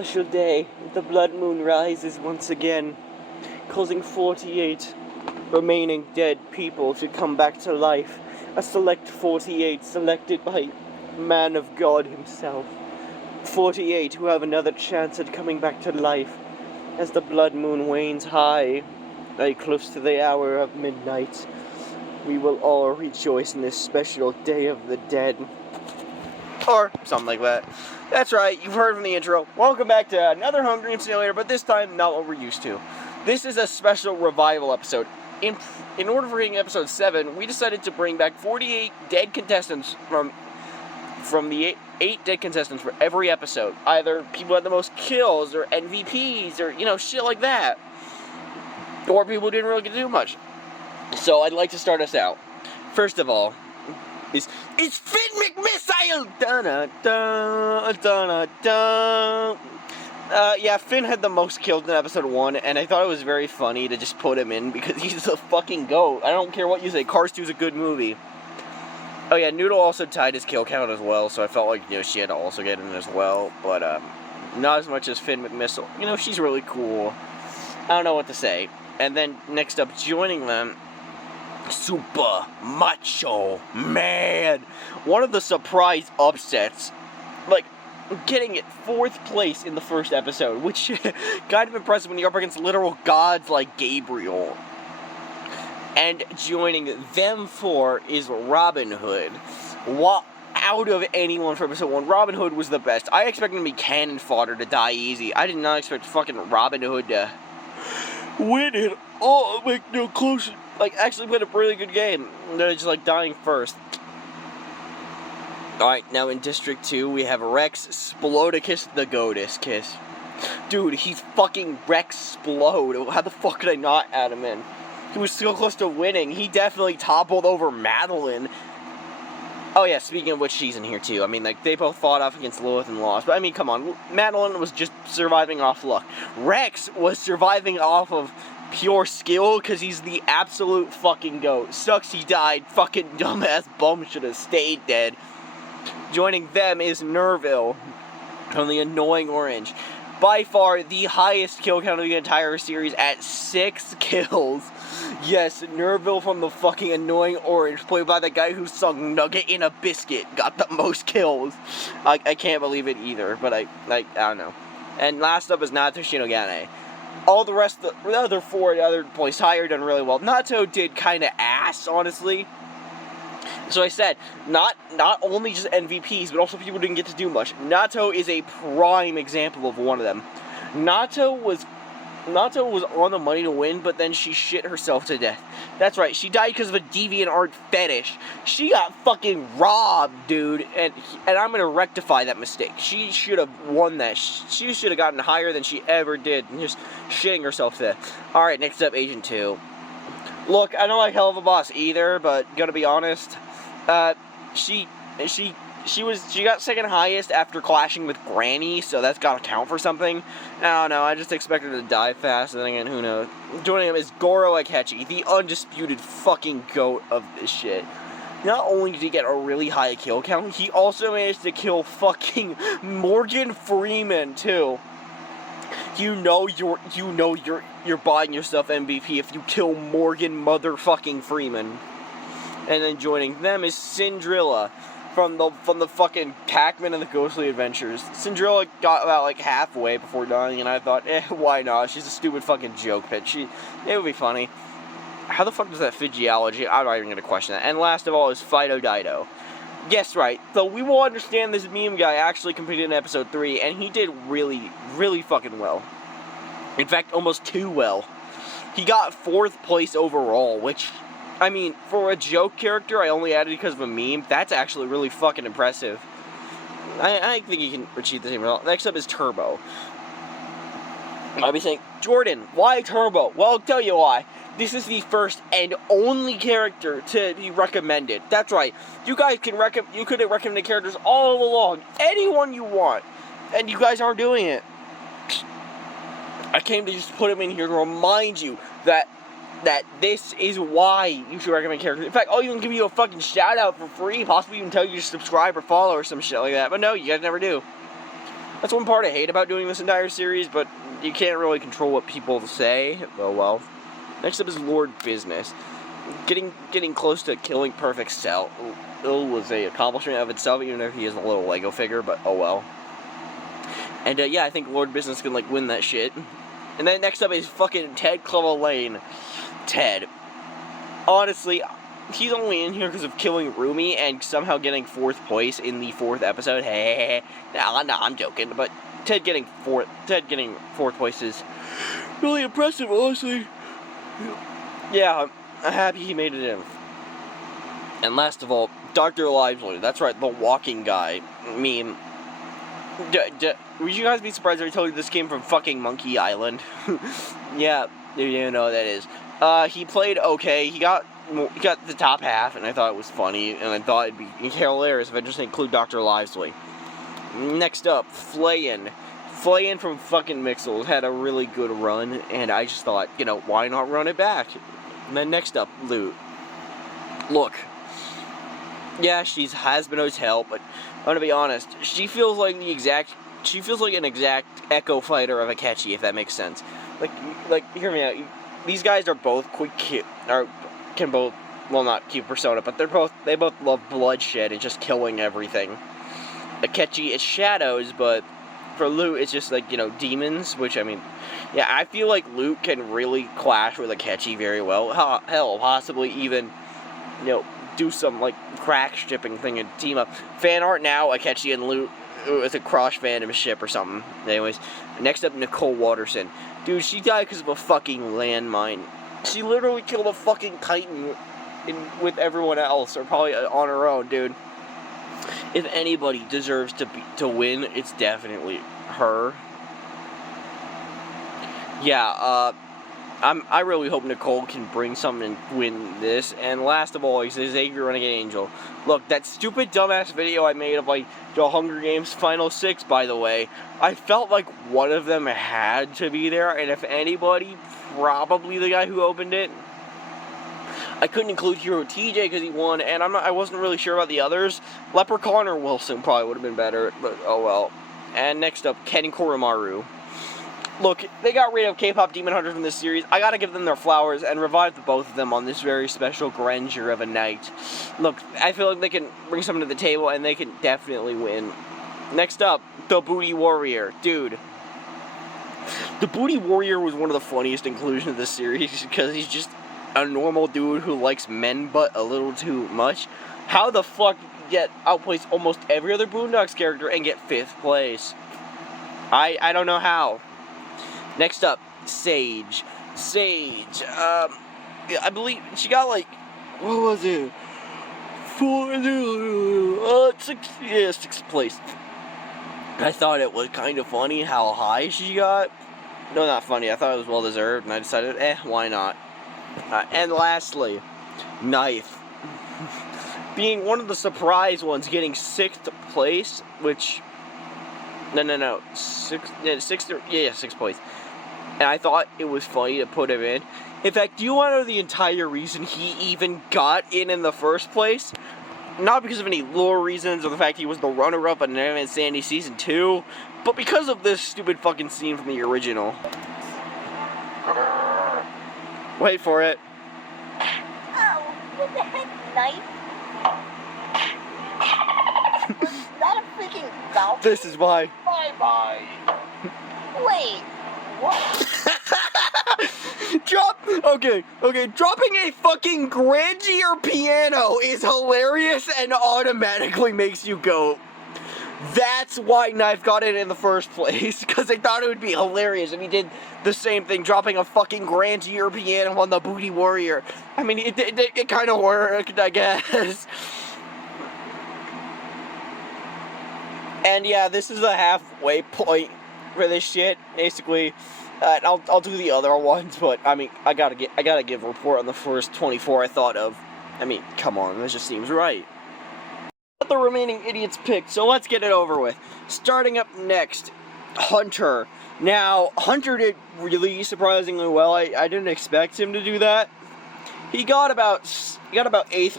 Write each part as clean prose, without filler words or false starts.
Special day, the blood moon rises once again, causing 48 remaining dead people to come back to life. A select 48 selected by man of God himself. 48 who have another chance at coming back to life as the blood moon wanes high, close to the hour of midnight. We will all rejoice in this special day of the dead. Or something like that. That's right, you've heard from the intro. Welcome back to another Hunger Games Simulator, but this time not what we're used to. This is a special revival episode. In order for hitting episode 7, we decided to bring back 48 dead contestants from the 8 dead contestants for every episode. Either people who had the most kills, or MVPs, or, shit like that. Or people who didn't really get to do much. So I'd like to start us out. First of all, it's Finn McMissile! Yeah, Finn had the most kills in episode 1, and I thought it was very funny to just put him in because he's a fucking goat. I don't care what you say, Cars 2 is a good movie. Oh yeah, Noodle also tied his kill count as well, so I felt like, she had to also get in as well, but, not as much as Finn McMissile. She's really cool. I don't know what to say. And then, next up, joining them, Super Macho Man. One of the surprise upsets. Getting it 4th place in the first episode, which kind of impressive when you're up against literal gods like Gabriel. And joining them 4 is Robin Hood. Out of anyone for episode 1, Robin Hood was the best. I expected him to be cannon fodder to die easy. I did not expect fucking Robin Hood to win it. Close. Actually played a really good game. They're just, dying first. Alright, now in District 2, we have Rex Splodicus the Goatus Kiss. Dude, he's fucking Rex Splode. How the fuck could I not add him in? He was so close to winning. He definitely toppled over Madeline. Oh yeah, speaking of which, she's in here too. They both fought off against Lilith and lost. But come on, Madeline was just surviving off luck. Rex was surviving off of pure skill, because he's the absolute fucking goat. Sucks he died. Fucking dumbass bum should have stayed dead. Joining them is Nerville from the Annoying Orange. By far the highest kill count of the entire series at 6 kills. Yes, Nerville from the fucking Annoying Orange, played by the guy who sung Nugget in a Biscuit, got the most kills. I can't believe it either, but I don't know. And last up is Nato Shinogane. All the rest of the other 4 other points higher done really well. Nato did kind of ass, honestly. So I said, not only just MVPs, but also people who didn't get to do much. Nato is a prime example of one of them. Nato was on the money to win, but then she shit herself to death. That's right, she died because of a DeviantArt fetish. She got fucking robbed, dude, and I'm gonna rectify that mistake. She should have won that. She should have gotten higher than she ever did, and just shitting herself to death. Alright, next up, Agent 2. Look, I don't like Hell of a Boss either, but gonna be honest, she got second highest after clashing with Granny, so that's gotta count for something. I don't know, I just expected her to die fast, and then again, who knows. Joining him is Goro Akechi, the undisputed fucking goat of this shit. Not only did he get a really high kill count, he also managed to kill fucking Morgan Freeman, too. You're buying yourself MVP if you kill Morgan motherfucking Freeman. And then joining them is Cinderella from the fucking Pac-Man and the Ghostly Adventures. Cinderella got about halfway before dying, and I thought, why not? She's a stupid fucking joke pit. It would be funny. How the fuck does that fit geology? I'm not even gonna question that. And last of all is Fido Dido. Guess right. So we will understand this meme guy actually competed in episode 3, and he did really, really fucking well. In fact, almost too well. He got 4th place overall, which, for a joke character I only added because of a meme, that's actually really fucking impressive. I think he can achieve the same result. Next up is Turbo. I'll be saying, Jordan, why Turbo? Well, I'll tell you why. This is the first and only character to be recommended. That's right. You guys could have recommended characters all along. Anyone you want. And you guys aren't doing it. I came to just put him in here to remind you that this is why you should recommend characters. In fact, I'll even give you a fucking shout out for free. Possibly even tell you to subscribe or follow or some shit like that. But no, you guys never do. That's one part I hate about doing this entire series, but you can't really control what people say. Oh well. Next up is Lord Business. Getting close to killing Perfect Cell was a accomplishment of itself, even if he is a little Lego figure, but oh well. And yeah, I think Lord Business can like win that shit. And then next up is fucking Ted Clovelane. Ted. Honestly, he's only in here because of killing Rumi and somehow getting 4th place in the 4th episode. Hey, nah, I'm joking. But Ted getting 4th place is really impressive, honestly. Yeah, I'm happy he made it in. And last of all, Dr. Lively. That's right, the walking guy meme. Would you guys be surprised if I told you this came from fucking Monkey Island? Yeah, you know what that is. He played okay. He got the top half, and I thought it was funny, and I thought it'd be hilarious if I just include Dr. Lively. Next up, Flayin. Flayin from fucking Mixels had a really good run, and I just thought, you know, why not run it back? And then next up, Loot. Look. Yeah, she's Hasbin Hotel, but I'm gonna be honest, she feels like an exact Echo Fighter of Akechi, if that makes sense. Like, hear me out. These guys are both can both, well, not keep Persona, but they both love bloodshed and just killing everything. Akechi is shadows, but for Loot, it's just like, you know, demons, which, I mean, yeah, I feel like Loot can really clash with Akechi very well. Hell, possibly even, you know, do some, like, crack shipping thing and team up. Fan art now, Akechi and Loot with a cross fandom ship or something. Anyways, next up, Nicole Watterson. Dude, she died because of a fucking landmine. She literally killed a fucking Titan with everyone else, or probably on her own, dude. If anybody deserves to win, it's definitely her. Yeah, I really hope Nicole can bring something and win this. And last of all is Xavier Renegade Angel. Look, that stupid dumbass video I made of like the Hunger Games Final 6, by the way, I felt like one of them had to be there, and if anybody, probably the guy who opened it. I couldn't include Hero TJ because he won, and I wasn't really sure about the others. Leprechaun or Wilson probably would have been better, but oh well. And next up, Ken Koromaru. Look, they got rid of K-pop Demon Hunter from this series. I gotta give them their flowers and revive the both of them on this very special grandeur of a night. Look, I feel like they can bring something to the table and they can definitely win. Next up, the Booty Warrior. Dude. The Booty Warrior was one of the funniest inclusions of this series because he's just a normal dude who likes men but a little too much. How the fuck did you get outplace almost every other Boondocks character and get 5th place? I don't know how. Next up, Sage. Sage, I believe she got like, what was it? 6th place. I thought it was kind of funny how high she got. No, not funny. I thought it was well deserved, and I decided, why not? And lastly, Knife. Being one of the surprise ones, getting 6th place, which, no, 6th place. And I thought it was funny to put him in. In fact, do you want to know the entire reason he even got in the first place? Not because of any lore reasons or the fact he was the runner-up in Never Ending Sandy Season 2, but because of this stupid fucking scene from the original. Wait for it. Oh, what the heck, Knife? Was that a freaking golf? This is why. Bye-bye. Wait, what? Dropping a fucking Grandier piano is hilarious and automatically makes you go, that's why Knife got it in the first place, because they thought it would be hilarious if he did the same thing, dropping a fucking Grandier piano on the Booty Warrior. I mean, it kind of worked, I guess. And yeah, this is the halfway point for this shit, basically. I'll do the other ones, but I mean, I gotta give a report on the first 24 I thought of. I mean, come on, this just seems right. Got the remaining idiots picked, so let's get it over with. Starting up next, Hunter. Now, Hunter did really surprisingly well. I didn't expect him to do that. He got about 8th,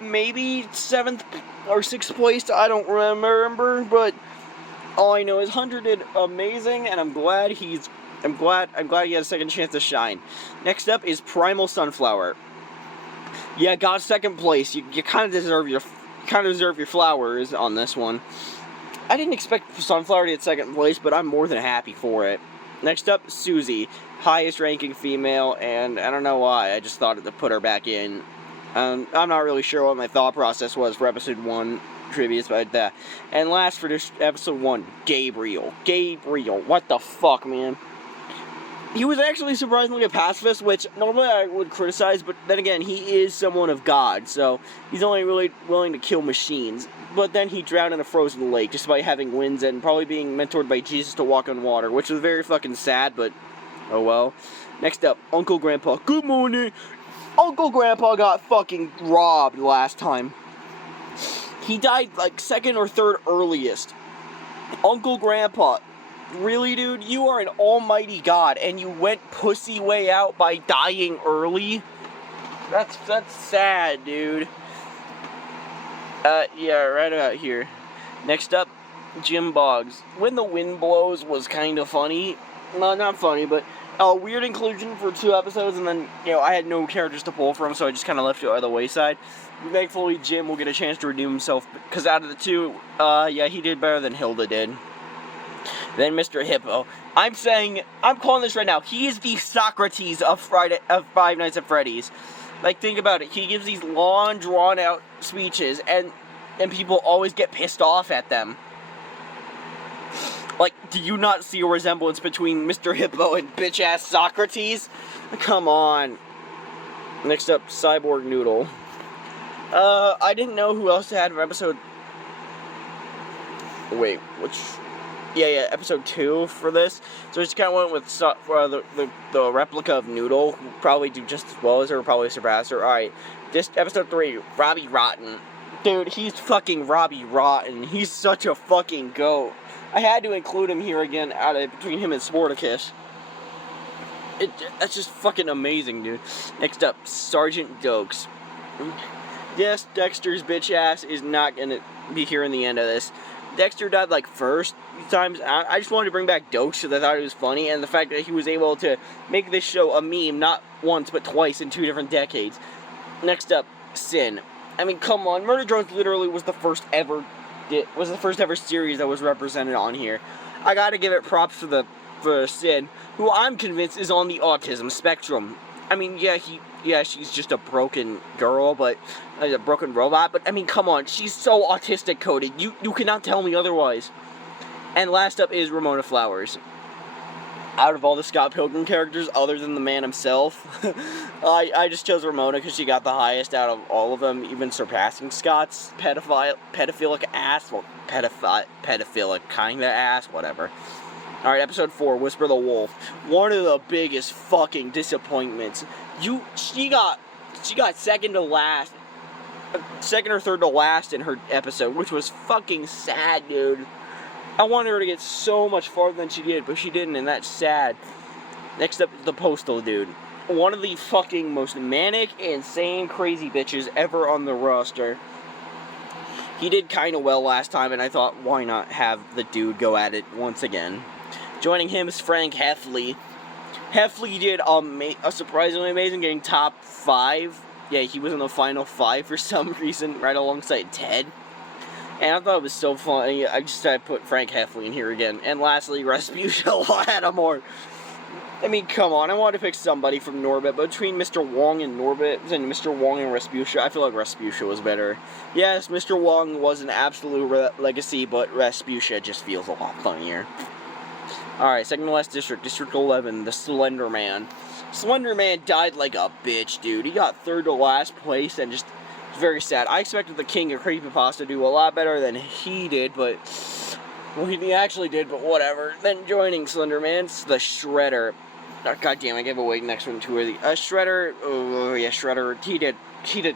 maybe 7th or 6th place. I don't remember, but All I know is Hunter did amazing, and I'm glad he had a second chance to shine. Next up is Primal Sunflower. Yeah, got second place. You kind of deserve your flowers on this one. I didn't expect Sunflower to get second place, but I'm more than happy for it. Next up, Susie, highest ranking female, and I don't know why. I just thought to put her back in. I'm not really sure what my thought process was for episode 1 trivia about that. And last for this episode 1, Gabriel. What the fuck, man? He was actually surprisingly a pacifist, which normally I would criticize, but then again, he is someone of God, so he's only really willing to kill machines. But then he drowned in a frozen lake, despite having winds and probably being mentored by Jesus to walk on water, which was very fucking sad, but oh well. Next up, Uncle Grandpa. Good morning! Uncle Grandpa got fucking robbed last time. He died like second or third earliest. Uncle Grandpa. Really, dude? You are an almighty God, and you went pussy way out by dying early? That's sad, dude. Yeah, right about here. Next up, Jim Boggs. When the Wind Blows was kind of funny. No, not funny, but a weird inclusion for 2 episodes, and then, I had no characters to pull from, so I just kind of left it on the wayside. Thankfully, Jim will get a chance to redeem himself, because out of the 2, yeah, he did better than Hilda did. Then Mr. Hippo. I'm calling this right now. He is the Socrates of Five Nights at Freddy's. Like, think about it. He gives these long, drawn-out speeches, and people always get pissed off at them. Like, do you not see a resemblance between Mr. Hippo and bitch-ass Socrates? Come on. Next up, Cyborg Noodle. I didn't know who else had an episode... Wait, which... Yeah, episode 2 for this. So I just kind of went with the replica of Noodle, who probably do just as well as her, probably surpass her. Alright, this episode 3, Robbie Rotten. Dude, he's fucking Robbie Rotten. He's such a fucking goat. I had to include him here again between him and Sporticus. That's just fucking amazing, dude. Next up, Sergeant Dokes. Yes, Dexter's bitch ass is not gonna be here in the end of this. Dexter died like first times. I just wanted to bring back Dokes because I thought it was funny, and the fact that he was able to make this show a meme not once but twice in 2 different decades. Next up, Sin. I mean, come on, Murder Drones literally was the first ever series that was represented on here. I gotta give it props for Sin, who I'm convinced is on the autism spectrum. I mean, yeah, she's just a broken girl, but a broken robot. But I mean, come on, she's so autistic coded. You cannot tell me otherwise. And last up is Ramona Flowers. Out of all the Scott Pilgrim characters, other than the man himself, I just chose Ramona because she got the highest out of all of them, even surpassing Scott's pedophilic ass, well, pedophilic kinda ass, whatever. Alright, episode 4, Whisper the Wolf. One of the biggest fucking disappointments. She got second or third to last in her episode, which was fucking sad, dude. I wanted her to get so much farther than she did, but she didn't, and that's sad. Next up, the Postal Dude. One of the fucking most manic, insane, crazy bitches ever on the roster. He did kind of well last time, and I thought, why not have the dude go at it once again? Joining him is Frank Heffley. Heffley did a surprisingly amazing, getting top 5. Yeah, he was in the final 5 for some reason, right alongside Ted. And I thought it was so funny. I put Frank Heffley in here again. And lastly, Rasputia Lattimore. I mean, come on. I wanted to pick somebody from Norbit, but between Mr. Wong and Norbit, and Mr. Wong and Rasputia, I feel like Rasputia was better. Yes, Mr. Wong was an absolute legacy, but Rasputia just feels a lot funnier. Alright, second to last district, District 11, the Slender Man. Slender Man died like a bitch, dude. He got third to last place, and just very sad. I expected the King of Creepypasta to do a lot better than he did, but... well, he actually did, but whatever. Then joining Slender Man's the Shredder. Oh, God damn, I gave away next one too early. Shredder, oh yeah, Shredder, he did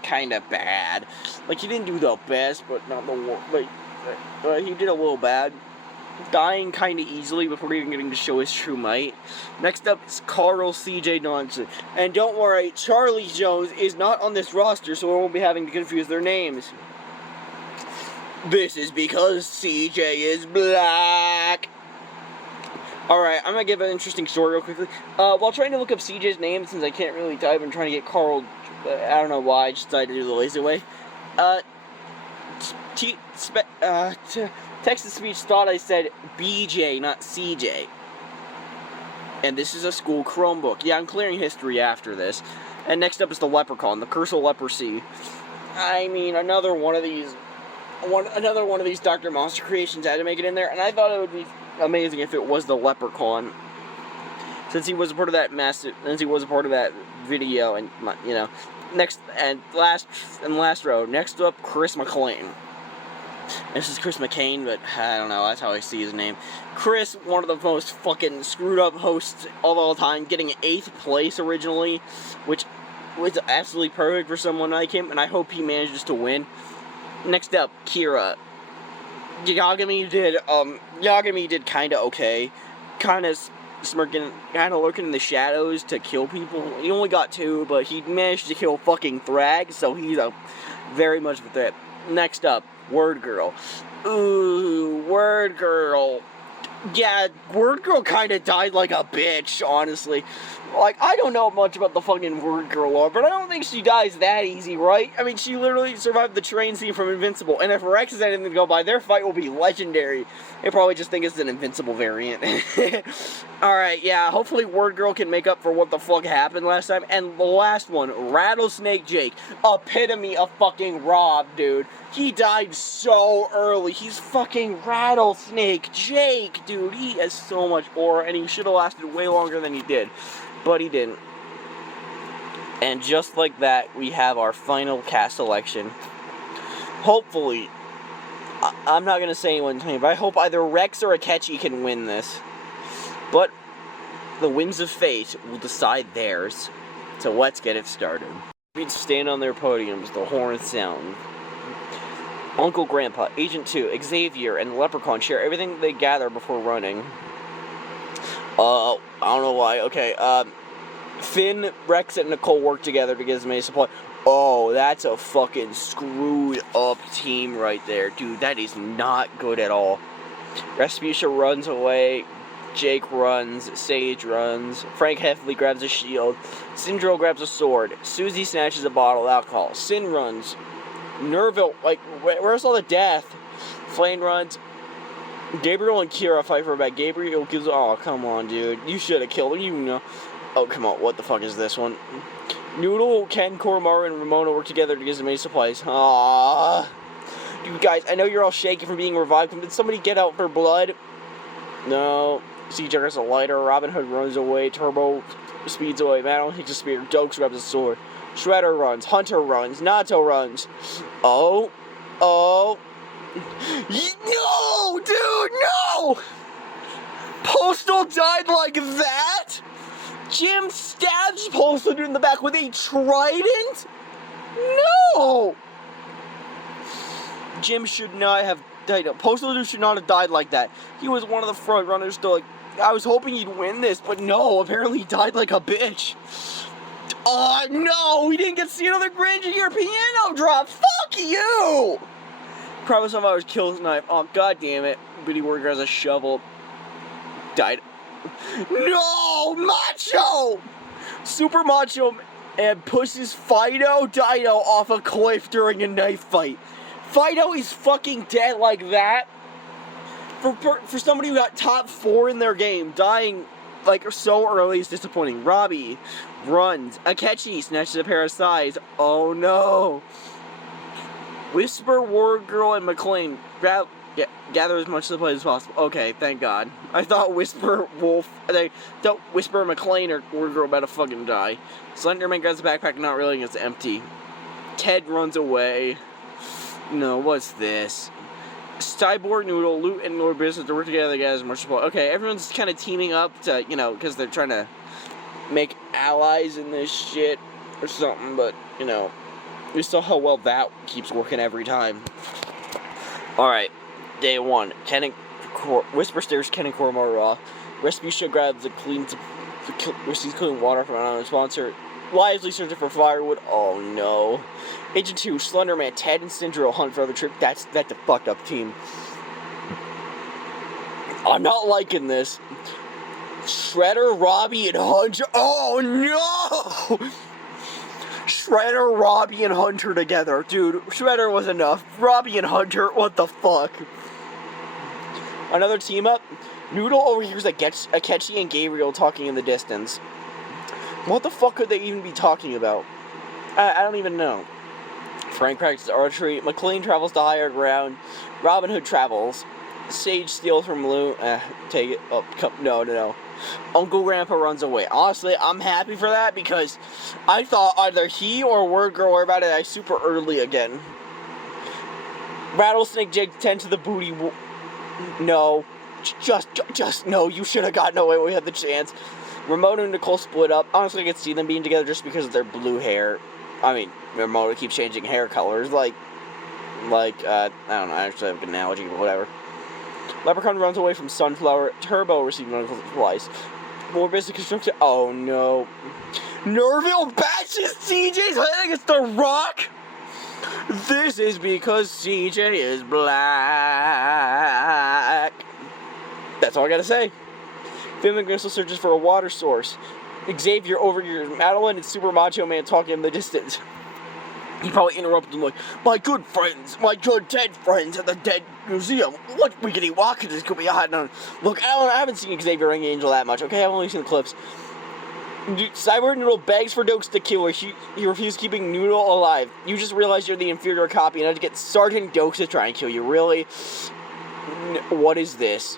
kind of bad. Like, he didn't do the best, but not the worst. Like, he did a little bad. Dying kind of easily before even getting to show his true might. Next up is Carl C.J. Johnson. And don't worry, Charlie Jones is not on this roster, so we won't be having to confuse their names. This is because CJ is black. Alright, I'm gonna give an interesting story real quickly. While trying to look up CJ's name, since I can't really type and trying to get Carl, I don't know why, I just decided to do the lazy way. Text-to-speech thought I said BJ, not CJ. And this is a school Chromebook. Yeah, I'm clearing history after this. And next up is the Leprechaun, the Curse of Leprosy. I mean, another one of these Dr. Monster creations had to make it in there, and I thought it would be amazing if it was the Leprechaun, since he was a part of that video, and you know, last row. Next up, Chris McClain. This is Chris McCain, but I don't know, that's how I see his name. Chris, one of the most fucking screwed up hosts of all time, getting 8th place originally, which was absolutely perfect for someone like him, and I hope he manages to win. Next up, Kira. Yagami did kinda okay. Kinda smirking, kinda lurking in the shadows to kill people. He only got 2, but he managed to kill fucking Thrag, so he's very much of a threat. Next up, Word Girl. Ooh, Word Girl. Yeah, Word Girl kinda died like a bitch, honestly. Like, I don't know much about the fucking Word Girl lore, but I don't think she dies that easy, right? I mean, she literally survived the train scene from Invincible, and if Rex has anything to go by, their fight will be legendary. They probably just think it's an Invincible variant. Alright, yeah, hopefully Word Girl can make up for what the fuck happened last time. And the last one, Rattlesnake Jake. Epitome of fucking Rob, dude. He died so early. He's fucking Rattlesnake Jake, dude. He has so much aura, and he should have lasted way longer than he did. But he didn't. And just like that, we have our final cast selection. Hopefully, I'm not going to say anyone's name, but I hope either Rex or Akechi can win this. But the winds of fate will decide theirs. So let's get it started. We'd stand on their podiums, the horns sound. Uncle Grandpa, Agent 2, Xavier, and the Leprechaun share everything they gather before running. I don't know why. Okay, Finn, Rex, and Nicole work together to get as many supply. Oh, that's a fucking screwed up team right there. Dude, that is not good at all. Rasputia runs away. Jake runs. Sage runs. Frank Heffley grabs a shield. Syndrome grabs a sword. Susie snatches a bottle of alcohol. Sin runs. Nerville, like, where's all the death? Flame runs. Gabriel and Kira fight for a bag. Gabriel gives... Oh, come on, dude. You should have killed him, you know. Oh, come on. What the fuck is this one? Noodle, Ken, Koromaru, and Ramona work together to get as many supplies. Aww. Dude, guys, I know you're all shaky from being revived. Did somebody get out for blood? No. CJ grabs a lighter. Robin Hood runs away. Turbo speeds away. Madeline takes a spear. Dokes grabs a sword. Shredder runs. Hunter runs. Nato runs. Oh. No, dude, no! Postal died like that? Jim stabs Postal dude in the back with a trident? No! Jim should not have died. Postal dude should not have died like that. He was one of the front runners to, like, I was hoping he'd win this, but no, apparently he died like a bitch. Oh, no, we didn't get to see another Grand Year piano drop. Fuck you! Probably some of kills knife. Oh, god damn it. Bitty Worker has a shovel. Died. No! Macho! Super Macho and pushes Fido Dido off a cliff during a knife fight. Fido is fucking dead like that. For somebody who got top 4 in their game, dying like so early is disappointing. Robbie runs. Akechi snatches a pair of thighs. Oh no. Whisper, Ward Girl, and McClain gather as much supply as possible. Okay, thank God. I thought Whisper, Wolf, Whisper, McClain, or Ward Girl about to fucking die. Slenderman grabs the backpack, not realizing it's empty. Ted runs away. No, what's this? Cyborg, Noodle, Loot, and Lord Business to work together to get as much supply. Okay, everyone's kind of teaming up to, you know, because they're trying to make allies in this shit or something, but, you know. We saw how well that keeps working every time. Alright, day 1. Whisper stares Ken and Koromaru off. Rasputia grabs a clean... She's cleaning water from an anonymous sponsor. wisely searching for firewood. Oh no. Agent 2, Slenderman, Ted, and Cinderella hunt for other trip. That's a fucked up team. I'm not liking this. Shredder, Robbie, and Hunter. Oh no! Shredder, Robbie, and Hunter together. Dude, Shredder was enough. Robbie and Hunter, what the fuck? Another team up. Noodle overhears Akechi and Gabriel talking in the distance. What the fuck could they even be talking about? I don't even know. Frank practices archery. McLean travels to higher ground. Robin Hood travels. Sage steals from Lou. Take it. Oh, no. Uncle Grandpa runs away. Honestly, I'm happy for that because I thought either he or Word Girl were about to die super early again. Rattlesnake Jake tend to the booty. No. Just no. You should have gotten away when we had the chance. Ramona and Nicole split up. Honestly, I could see them being together just because of their blue hair. I mean, Ramona keeps changing hair colors. I don't know. I actually have an analogy, but whatever. Leprechaun runs away from Sunflower. Turbo receives medical supplies. More business construction. Oh no. Nerville bashes CJ's head against the rock. This is because CJ is black. That's all I gotta say. Finn McGristle searches for a water source. Xavier overhears Madeline and Super Macho Man talking in the distance. He probably interrupted them like, my good dead friends at the Dead Museum. What wiggity walk this could be on? Look, I haven't seen Xavier Ring Angel that much, okay? I've only seen the clips. Cyborg Noodle begs for Dokes to kill her. He refuses keeping Noodle alive. You just realize you're the inferior copy and had to get Sergeant Dokes to try and kill you. Really? What is this?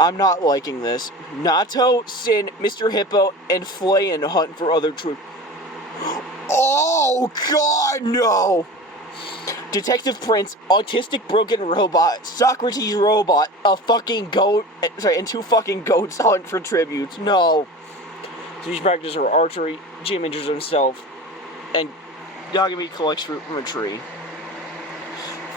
I'm not liking this. Nato, Sin, Mr. Hippo, and Flayan hunt for other troops. Oh, God, no! Detective Prince, Autistic Broken Robot, Socrates Robot, a fucking goat, and 2 fucking goats hunt for tributes. No. These practices are archery, Jim injures himself, and Yagami collects fruit from a tree.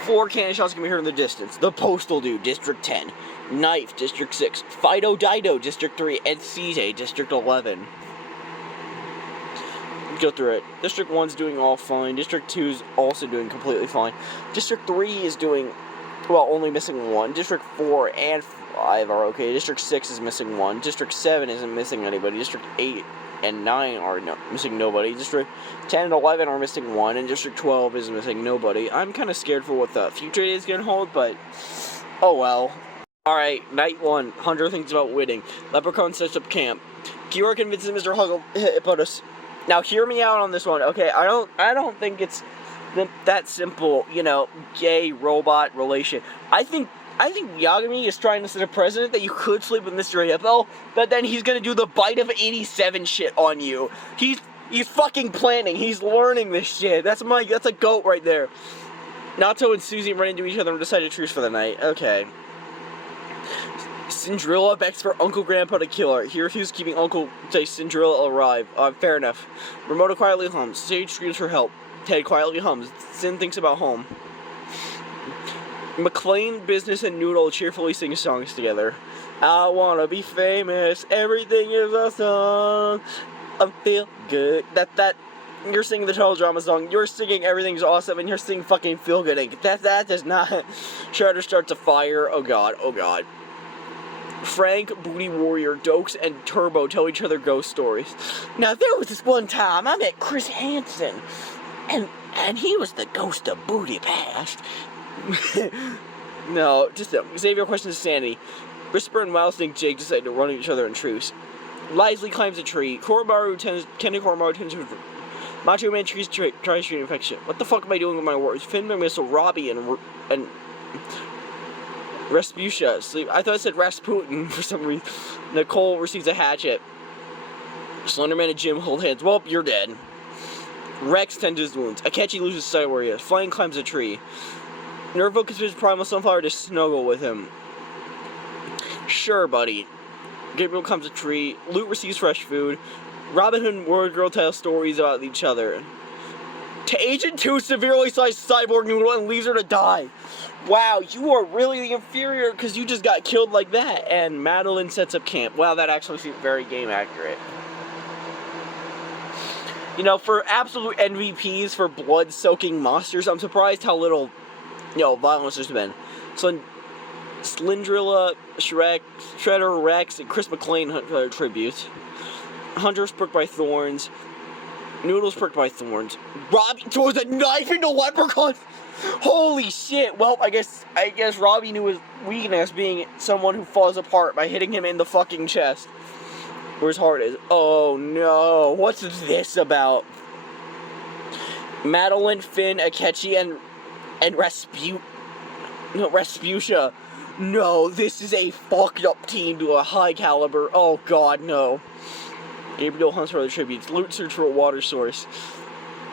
4 cannon shots can be heard in the distance. The Postal Dude, District 10. Knife, District 6. Fido Dido, District 3. And CJ, District 11. Go through it. District 1's doing all fine. District 2's also doing completely fine. District 3 is doing, well, only missing 1. District 4 and 5 are okay. District 6 is missing 1. District 7 isn't missing anybody. District 8 and 9 are missing nobody. District 10 and 11 are missing 1. And District 12 is missing nobody. I'm kind of scared for what the future is going to hold, but oh well. Alright, night 1. Hunter thinks about winning. Leprechaun sets up camp. Kira convinces Mr. Huggle put us. Now, hear me out on this one, okay? I don't think it's that simple, gay robot relation. I think Yagami is trying to set a precedent that you could sleep with Mr. Hippo, but then he's gonna do the bite of 87 shit on you. He's fucking planning. He's learning this shit. That's a goat right there. Nato and Susie run into each other and decide to truce for the night. Okay. Cinderella begs for Uncle Grandpa to kill her. He refuses keeping Uncle Cinderella alive. Fair enough. Ramona quietly hums. Sage screams for help. Ted quietly hums. Sin thinks about home. McLean, Business, and Noodle cheerfully sing songs together. I wanna be famous. Everything is awesome. I feel good. That. You're singing the total drama song. You're singing Everything's Awesome, and you're singing fucking Feel Good. That does not. Shredder starts a fire. Oh god. Oh god. Frank, Booty Warrior, Dokes, and Turbo tell each other ghost stories. Now, there was this one time I met Chris Hansen, and he was the ghost of Booty Past. No, just Xavier questions sanity. Whisper and Wildsnake Jake decide to run at each other in truce. Lively climbs a tree. Kenny Koromaru tends to... Macho Man tries to infection. What the fuck am I doing with my words? Finn McMissile, Robbie, and Rasputia sleep. I thought it said Rasputin for some reason. Nicole receives a hatchet. Slenderman and Jim hold hands. Well, you're dead. Rex tends to his wounds. Akechi loses sight where he is. Flame climbs a tree. Nervo considers Primal Sunflower to snuggle with him. Sure, buddy. Gabriel climbs a tree. Loot receives fresh food. Robin Hood and Word Girl tell stories about each other. To Agent 2 severely sized Cyborg Noodle and leaves her to die. Wow, you are really the inferior because you just got killed like that. And Madeline sets up camp. Wow, that actually seems very game accurate. You know, for absolute MVPs for blood-soaking monsters, I'm surprised how little, violence there's been. Slindrilla, Shredder, Rex, and Chris McClane tributes. Hunter's pricked by thorns. Noodles pricked by thorns. Robbie throws a knife into Leprechaun. Holy shit! Well, I guess Robbie knew his weakness, being someone who falls apart by hitting him in the fucking chest, where his heart is. Oh no! What's this about? Madeline, Finn, Akechi, and Rasputia. No, this is a fucked up team to a high caliber. Oh god, no. Gabriel hunts for other tributes. Loot search for a water source.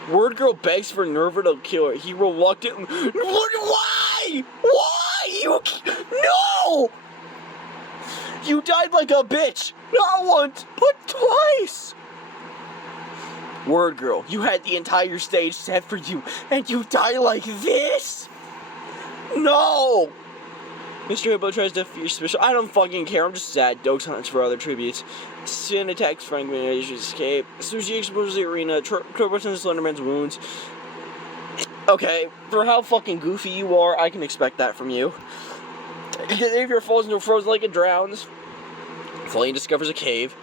Word Girl begs for Nerva to kill her. He reluctantly. Why? Why? No! You died like a bitch. Not once, but twice. Word Girl, you had the entire stage set for you, and you die like this? No! Mr. Hippo tries to fear special. I don't fucking care. I'm just sad. Dokes hunts for other tributes. Sin attacks Frank manages to escape. Sushi exposes the arena. Cobra sends Slenderman's wounds. Okay, for how fucking goofy you are, I can expect that from you. Xavier falls into a frozen lake and drowns. Flame discovers a cave.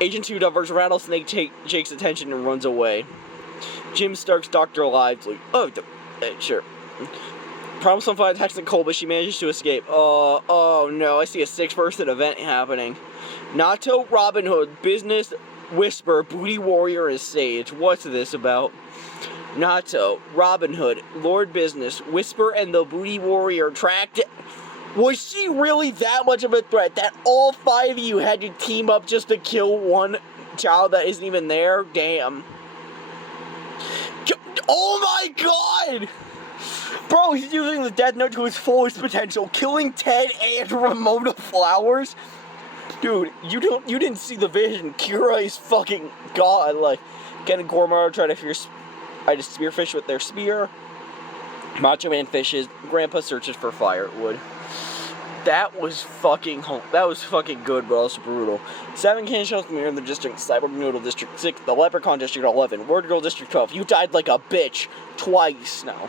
Agent 2 diverts Rattlesnake Jake's attention and runs away. Jim Stark's Dr. Lively. Oh, sure. Problem Sunfire attacks Nicole, but she manages to escape. Oh no, I see a 6-person event happening. Nato, Robin Hood, Business, Whisper, Booty Warrior, and Sage. What's this about? Nato, Robin Hood, Lord Business, Whisper, and the Booty Warrior tracked. Was she really that much of a threat that all 5 of you had to team up just to kill one child that isn't even there? Damn. Oh my god! Bro, he's using the Death Note to his fullest potential, killing Ted and Ramona Flowers. Dude, you didn't see the vision. Kira is fucking god. Like, Ken and Gormaro try to spearfish with their spear. Macho Man fishes. Grandpa searches for firewood. That was fucking good, but also brutal. 7 candy shells mirror in the district. Cyborg Noodle District 6. The Leprechaun District 11. Word Girl District 12. You died like a bitch twice now.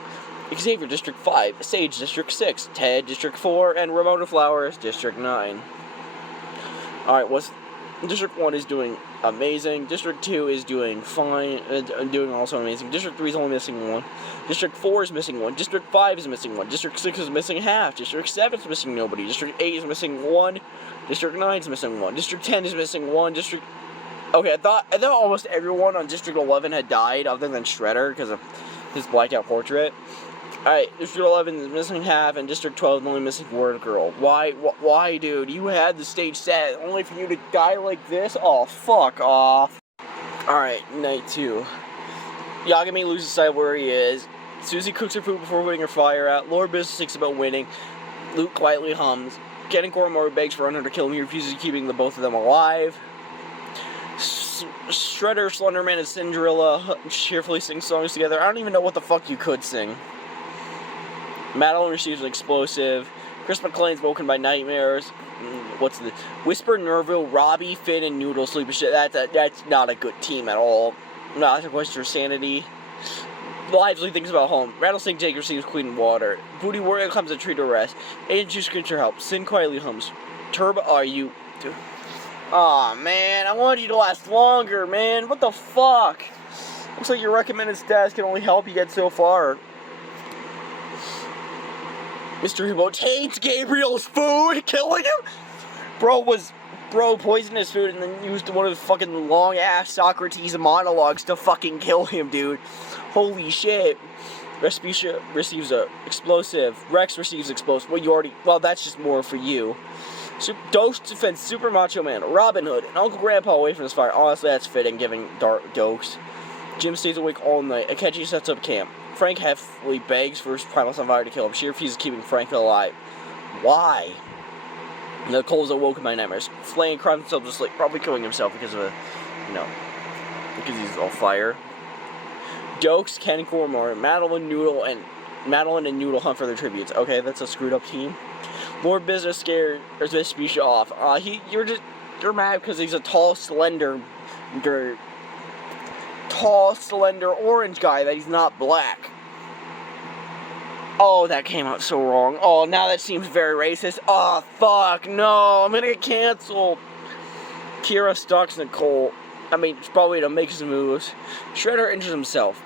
Xavier District 5, Sage District 6, Ted District 4, and Ramona Flowers District 9. Alright, District 1 is doing amazing, District 2 is doing fine, doing also amazing, District 3 is only missing 1, District 4 is missing 1, District 5 is missing 1, District 6 is missing half, District 7 is missing nobody, District 8 is missing 1, District 9 is missing 1, District 10 is missing 1, Okay, I thought almost everyone on District 11 had died, other than Shredder, because of his blackout portrait. Alright, District 11 is missing half, and District 12 is only missing Word Girl. Why, dude? You had the stage set, only for you to die like this? Oh, fuck off. Alright, night 2. Yagami loses sight of where he is. Susie cooks her food before putting her fire out. Lord Business thinks about winning. Luke quietly hums. Ken and Koromaru begs for Hunter to kill him. He refuses, keeping the both of them alive. Shredder, Slenderman, and Cinderella cheerfully sing songs together. I don't even know what the fuck you could sing. Madeline receives an explosive. Chris McClane's woken by nightmares. Whisper, Nerville, Robbie, Finn, and Noodle sleep. That's not a good team at all. Not a question of sanity. Lively thinks about home. Rattlesnake Jake receives clean water. Booty Warrior comes a tree to rest. Agent 2 screams for help. Sin quietly hums. Turbo, are you? Aw, man, I wanted you to last longer, man. What the fuck? Looks like your recommended stats can only help you get so far. Mr. Hippo hates Gabriel's food, killing him. Bro poisoned his food and then used one of the fucking long-ass Socrates monologues to fucking kill him, dude. Holy shit. Resputia receives a explosive. Rex receives explosive. Well, that's just more for you. Dokes defends Super Macho Man, Robin Hood, and Uncle Grandpa away from his fire. Honestly, that's fitting, giving Dokes. Jim stays awake all night. Akechi sets up camp. Frank heavily begs for Primal Sunfire to kill him. She refuses, keeping Frank alive. Why? Nicole's awoken by nightmares. Flame cries himself to sleep, probably killing himself because of because he's all fire. Dokes, Ken, Cormor, Madeline and Noodle hunt for their tributes. Okay, that's a screwed up team. Lord Business scared Vespuccia off. You're mad because he's a tall, slender tall, slender, orange guy that he's not black. Oh, that came out so wrong. Oh, now that seems very racist. Oh, fuck, no, I'm gonna get canceled. Kira stalks Nicole. I mean, it's probably to make some moves. Shredder injures himself.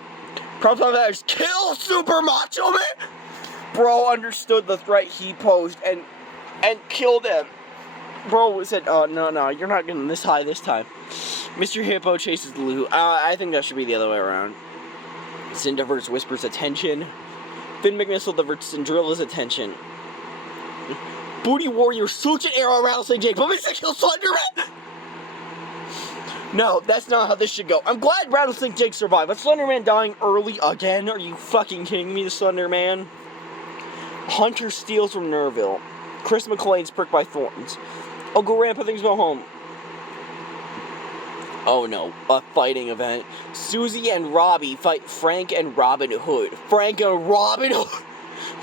Problem that is kill Super Macho Man! Bro understood the threat he posed and killed him. Bro said, oh, no, you're not getting this high this time. Mr. Hippo chases the loot. I think that should be the other way around. Sin diverts Whisper's attention. Finn McMissile diverts Cindrilla's attention. Booty Warrior shoots an arrow at Rattlesnake Jake, but makes it kill Slenderman! No, that's not how this should go. I'm glad Rattlesnake Jake survived, but Slenderman dying early again? Are you fucking kidding me, Slenderman? Hunter steals from Nerville. Chris McClane's pricked by thorns. Uncle Grandpa thinks go home. Oh no, a fighting event. Susie and Robbie fight Frank and Robin Hood. Frank and Robin Hood!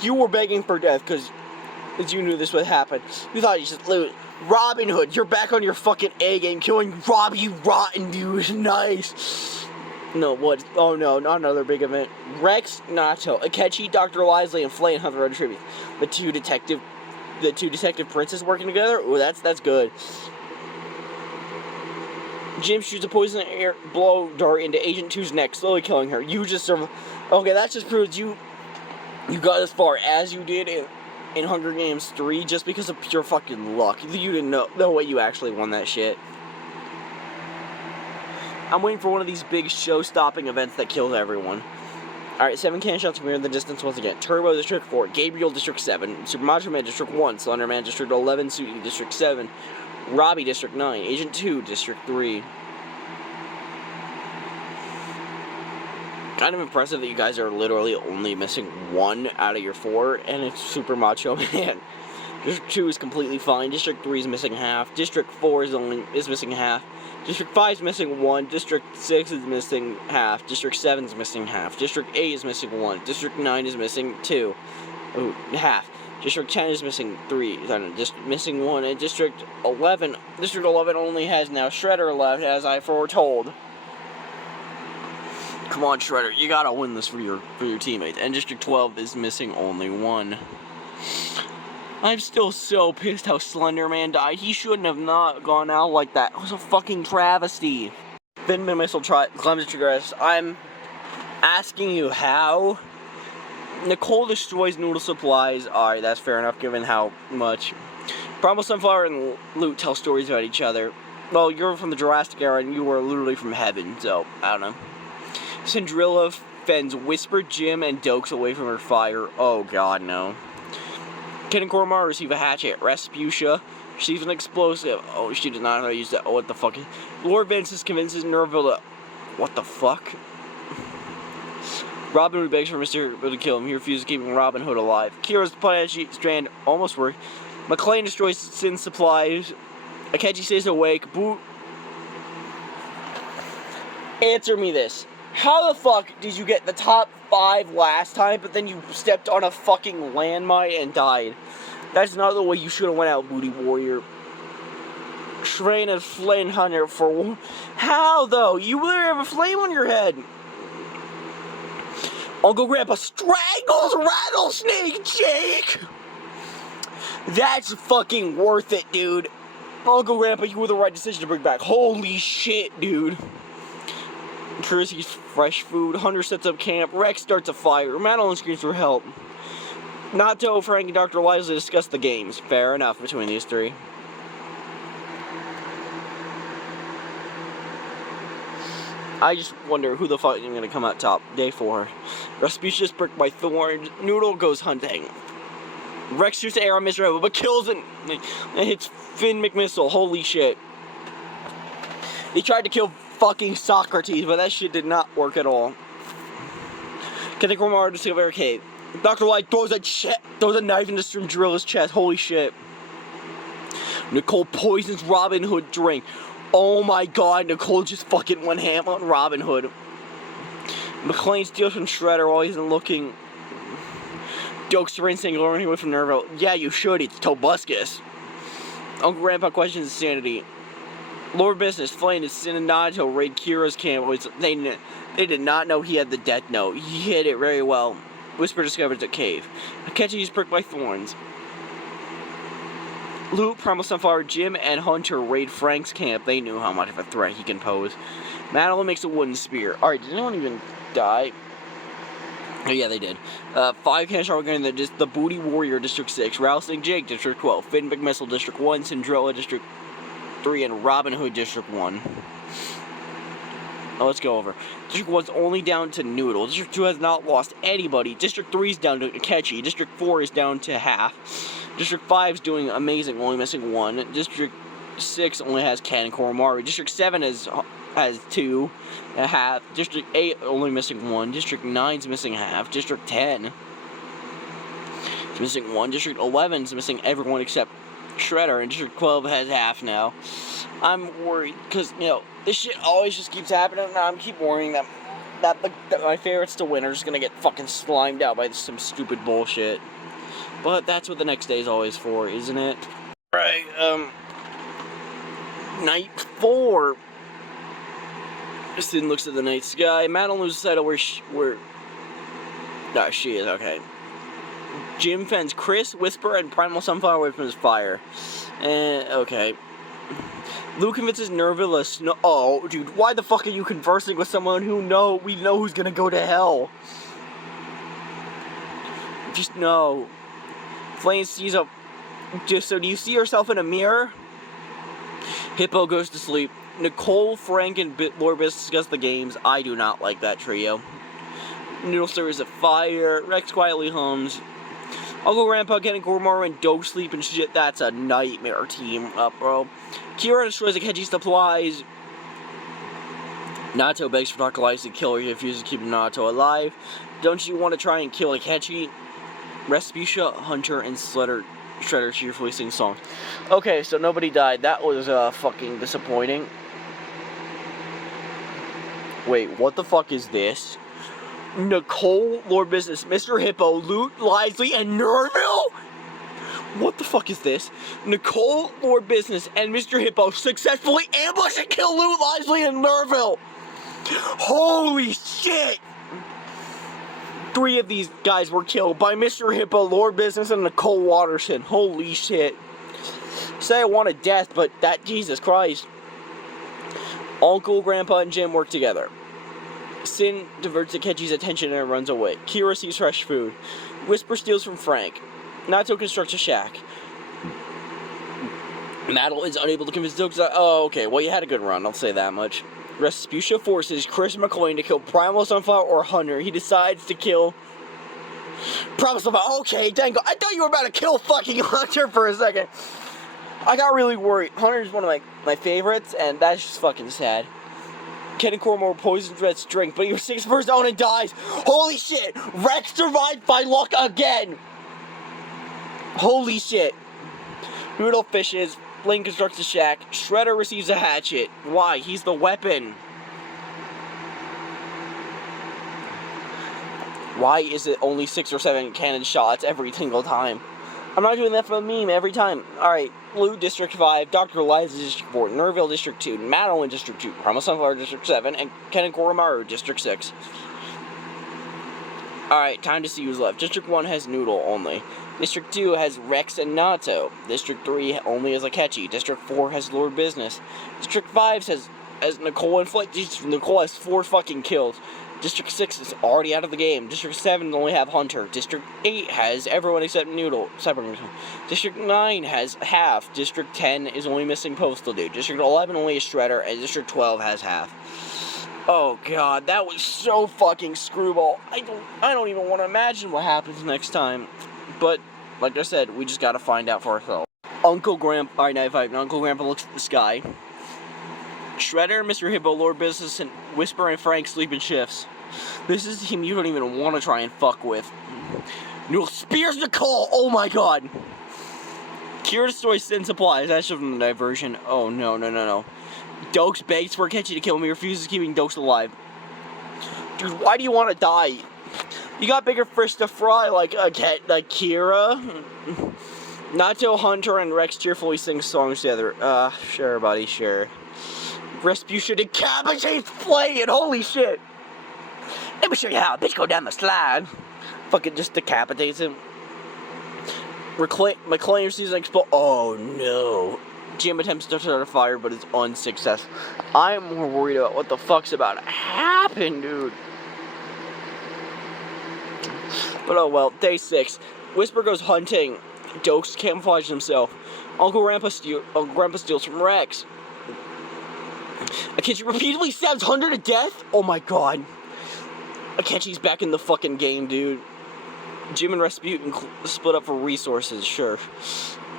You were begging for death because you knew this would happen. You thought you should lose. Robin Hood, you're back on your fucking A game, killing Robbie Rotten, dude. Nice. No, what? Oh no, not another big event. Rex, Nacho, Akechi, Dr. Lisley, and Flay and Hunter Road Tribute. The two detective princes working together? Ooh, that's good. Jim shoots a poison air blow dart into Agent 2's neck, slowly killing her. You just okay, that just proves you got as far as you did in Hunger Games 3 just because of pure fucking luck. You didn't know what you actually won that shit. I'm waiting for one of these big show-stopping events that kills everyone. Alright, 7 can shots from here in the distance once again. Turbo District 4, Gabriel District 7, Super Macho Man District 1, Slender Man District 11, Susie District 7, Robbie District 9, Agent 2 District 3. Kind of impressive that you guys are literally only missing 1 out of your 4, and it's Super Macho Man. District 2 is completely fine, District 3 is missing half, District 4 is missing half, District 5 is missing 1, District 6 is missing half, District 7 is missing half, District 8 is missing 1, District 9 is missing 2, half, District 10 is missing 3, just missing 1, and District 11 only has now Shredder left, as I foretold. Come on, Shredder, you gotta win this for your teammates. And District 12 is missing only 1. I'm still so pissed how Slender Man died. He shouldn't have not gone out like that. It was a fucking travesty. Finn Missile climbs the grass. I'm asking you how. Nicole destroys noodle supplies. Alright, that's fair enough given how much. Primal Sunflower and Loot tell stories about each other. Well, you're from the Jurassic era and you were literally from heaven, so I don't know. Cindrilla fends Whisper, Jim, and Dokes away from her fire. Oh god, no. Ken and Koromar receive a hatchet. Rasputia receives an explosive. Oh, she did not know how to use that. Oh, what the fuck? Lord Ventus convinces Nerville to... What the fuck? Robin Hood begs for Mr. Hood to kill him. He refuses, keeping Robin Hood alive. Kira's Planet Strand almost worked. McClane destroys Sin supplies. Akechi stays awake. Answer me this. How the fuck did you get the top 5 last time, but then you stepped on a fucking landmine and died? That's not the way you should have went out, Booty Warrior. Shrain and Flame Hunter for... How, though? You literally have a flame on your head. Uncle Grandpa strangles Rattlesnake Jake! That's fucking worth it, dude. Uncle Grandpa, you were the right decision to bring back. Holy shit, dude. Trici's fresh food. Hunter sets up camp. Rex starts a fire. Madeline screams for help. Nato, Frank, and Dr. Lisley discuss the games. Fair enough between these 3. I just wonder who the fuck is going to come out top. Day 4. Rasputia's pricked by thorns. Noodle goes hunting. Rex shoots an arrow at Mr. Hobo, but kills him. And hits Finn McMissile. Holy shit. He tried to kill fucking Socrates, but that shit did not work at all. Can they come over to Silver Cave? Dr. Light throws a knife into Cindrilla's chest. Holy shit. Nicole poisons Robin Hood drink. Oh my god, Nicole just fucking went ham on Robin Hood. McClane steals from Shredder while he's looking. Dokes rinsing, luring away from Nervo. Yeah, you should. It's Tobuscus. Uncle Grandpa questions insanity. Lord Business, Flame, and Sin and Naruto raid Kira's camp. They did not know he had the death note. He hid it very well. Whisper discovers a cave. Akechi is pricked by thorns. Luke, Primal Sunflower, Jim, and Hunter raid Frank's camp. They knew how much of a threat he can pose. Madeline makes a wooden spear. Alright, did anyone even die? Oh, yeah, they did. 5 Cash are going to the Booty Warrior, District 6. Rousing Jake, District 12. Finn Big Missile, District 1. Cinderella, District 3. And Robin Hood, District 1. Now let's go over. District 1's only down to Noodle. District 2 has not lost anybody. District 3 is down to Akechi. District 4 is down to half. District 5 is doing amazing, only missing 1. District 6 only has Ken and Koromaru. District 7 has 2 and a half. District 8 only missing 1. District 9 is missing half. District 10 is missing 1. District 11 is missing everyone except Shredder, and District 12 has half now. I'm worried because, you know, this shit always just keeps happening. Now I'm keep worrying that my favorites to win are just gonna get fucking slimed out by some stupid bullshit. But that's what the next day is always for, isn't it? Right, night 4. Sin looks at the night sky. Madeline loses sight of where she is, okay. Jim fends Chris, Whisper, and Primal Sunflower away from his fire. Okay. Luke convinces Nerville oh, dude, why the fuck are you conversing with someone we know who's gonna go to hell? Just no. Flame sees a... So do you see yourself in a mirror? Hippo goes to sleep. Nicole, Frank, and Lord Business discuss the games. I do not like that trio. Noodle stirs a fire. Rex quietly hums. Uncle Grandpa, Ken, and Koromaru and Doe sleep and shit. That's a nightmare team up, bro. Kira destroys Akechi's supplies. Nato begs for Dr. Lice to kill her. He refuses to keep Nato alive. Don't you want to try and kill Akechi? Respucia, Hunter, and Shredder cheerfully sing songs. Okay, so nobody died. That was fucking disappointing. Wait, what the fuck is this? Nicole, Lord Business, Mr. Hippo, Luke, Lively, and Nerville? What the fuck is this? Nicole, Lord Business, and Mr. Hippo successfully ambush and kill Luke, Lively, and Nerville! Holy shit! 3 of these guys were killed by Mr. Hippo, Lord Business, and Nicole Watterson. Holy shit. Say I wanted death, but that, Jesus Christ. Uncle, Grandpa, and Jim work together. Sin diverts Akechi's attention and runs away. Kira sees fresh food. Whisper steals from Frank. Nato constructs a shack. Madeline is unable to convince Dogs that... Oh, okay. Well, you had a good run. I'll say that much. Respucia forces Chris McCoy to kill Primal Sunflower or Hunter. He decides to kill... Primal Sunflower. Okay, dang. I thought you were about to kill fucking Hunter for a second. I got really worried. Hunter's one of my favorites, and that's just fucking sad. Ken and Koromaru poisons Red's drink, but he sinks first down and dies. Holy shit! Rex survived by luck again! Holy shit. Noodle fishes. Flame constructs a shack. Shredder receives a hatchet. Why? He's the weapon. Why is it only 6 or 7 cannon shots every single time? I'm not doing that for the meme every time. Alright, Blue, District 5, Dr. Eliza, District 4, Nerville, District 2, Madeline, District 2, Primal Sunflower, District 7, and Ken and Koromaru, District 6. Alright, time to see who's left. District 1 has Noodle only. District 2 has Rex and Nato. District 3 only has Akechi. District 4 has Lord Business. District 5 has Nicole and Flake. Nicole has 4 fucking kills. District 6 is already out of the game. District 7 only have Hunter. District 8 has everyone except Noodle. District 9 has half. District 10 is only missing Postal Dude. District 11 only has Shredder. And District 12 has half. Oh god, that was so fucking screwball. I don't even want to imagine what happens next time. But, like I said, we just gotta find out for ourselves. Uncle Grandpa looks at the sky. Shredder, Mr. Hippo, Lord Business, and Whisper and Frank sleep in shifts. This is the team you don't even want to try and fuck with. Noodle spears Nicole! Oh my god! Kira destroys Sin supplies. That's from the diversion. Oh no. Dokes begs for Akechi to kill him. He refuses, keeping Dokes alive. Dude, why do you want to die? You got bigger fish to fry, like Kira. Nato, Hunter, and Rex cheerfully sing songs together. Sure, buddy, sure. Respucia decapitates Flay, holy shit! Let me show you how a bitch go down the slide. Fucking just decapitates him. McClane receives an explosion. Oh no. Jim attempts to start a fire, but is unsuccessful. I'm more worried about what the fuck's about to happen, dude. But oh well. Day 6. Whisper goes hunting. Dokes camouflages himself. Uncle Grandpa steals from Rex. Akechi repeatedly stabs Hunter to death? Oh my god. Akechi's back in the fucking game, dude. Jim and Rasputin split up for resources, sure.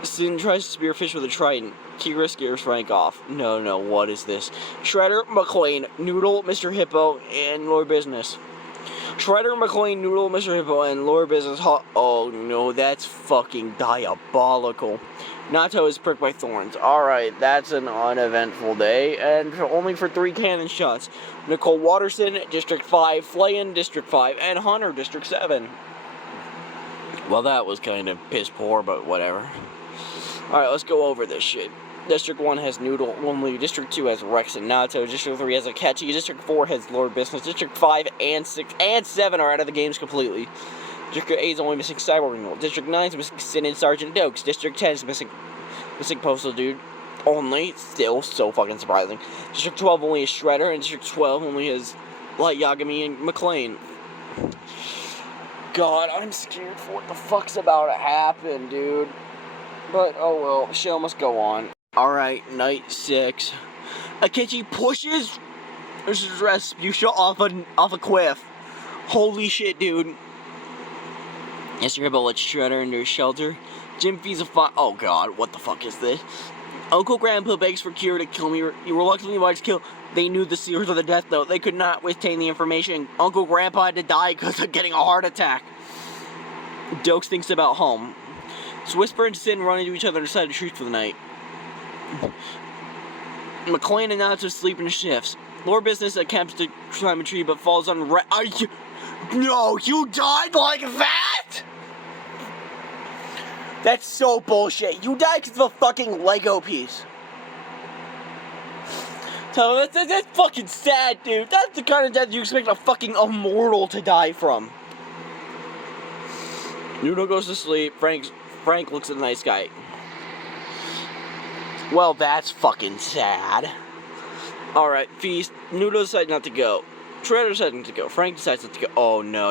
Sin tries to spearfish with a trident. Kira scares Frank off. No, what is this? Shredder, McClane, Noodle, Mr. Hippo, and Lord Business. Shredder, McClane, Noodle, Mr. Hippo, and Lord Business. Oh no, that's fucking diabolical. Nato is pricked by thorns. Alright, that's an uneventful day, and only for 3 cannon shots. Nicole Watterson, District 5, Flayin, District 5, and Hunter, District 7. Well, that was kind of piss poor, but whatever. Alright, let's go over this shit. District 1 has Noodle only, District 2 has Rex and Nato, District 3 has Akechi, District 4 has Lord Business, District 5 and 6 and 7 are out of the games completely. District 8 is only missing Cyborg Noodle, District 9 is missing Sin and Sergeant Dokes, District 10 is missing Postal Dude only, still so fucking surprising. District 12 only has Shredder, and District 12 only has Light Yagami and McClane. God, I'm scared for what the fuck's about to happen, dude. But, oh well, the show must go on. Alright, night 6. Akechi pushes Rasputia off a cliff. Holy shit, dude. Mr. Hippo lets Shredder into his shelter. Jim feeds a fire. Oh god, what the fuck is this? Uncle Grandpa begs for Kira to kill me. He reluctantly invites kill. They knew the secret of the death note. They could not withstand the information. Uncle Grandpa had to die because of getting a heart attack. Dokes thinks about home. So Whisper and Sin run into each other and decide to shoot for the night. McClane and Nato sleep in shifts. Lord Business attempts to climb a tree but falls on No, you died like that? That's so bullshit. You died because of a fucking Lego piece. So that's fucking sad, dude. That's the kind of death you expect a fucking immortal to die from. Noodle goes to sleep. Frank looks at the night sky. Well, that's fucking sad. Alright, Feast. Noodle decides not to go. Shredder decides not to go. Frank decides not to go. Oh, no.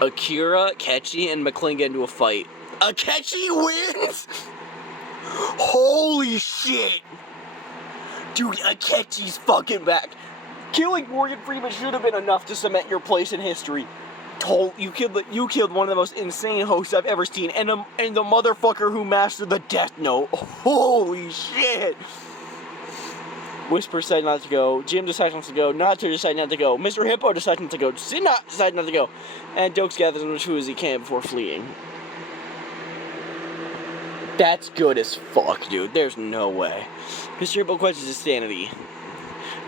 Akira, Akechi, and McClane get into a fight. Akechi wins?! Holy shit! Dude, Akechi's fucking back. Killing Morgan Freeman should have been enough to cement your place in history. You killed one of the most insane hosts I've ever seen, and the motherfucker who mastered the Death Note. Holy shit! Whisper decides not to go. Jim decides not to go. Nato decides not to go. Mr. Hippo decides not to go. Sin decides not to go. And Dokes gathers as much food as he can before fleeing. That's good as fuck, dude. There's no way. Mr. Hippo questions his sanity.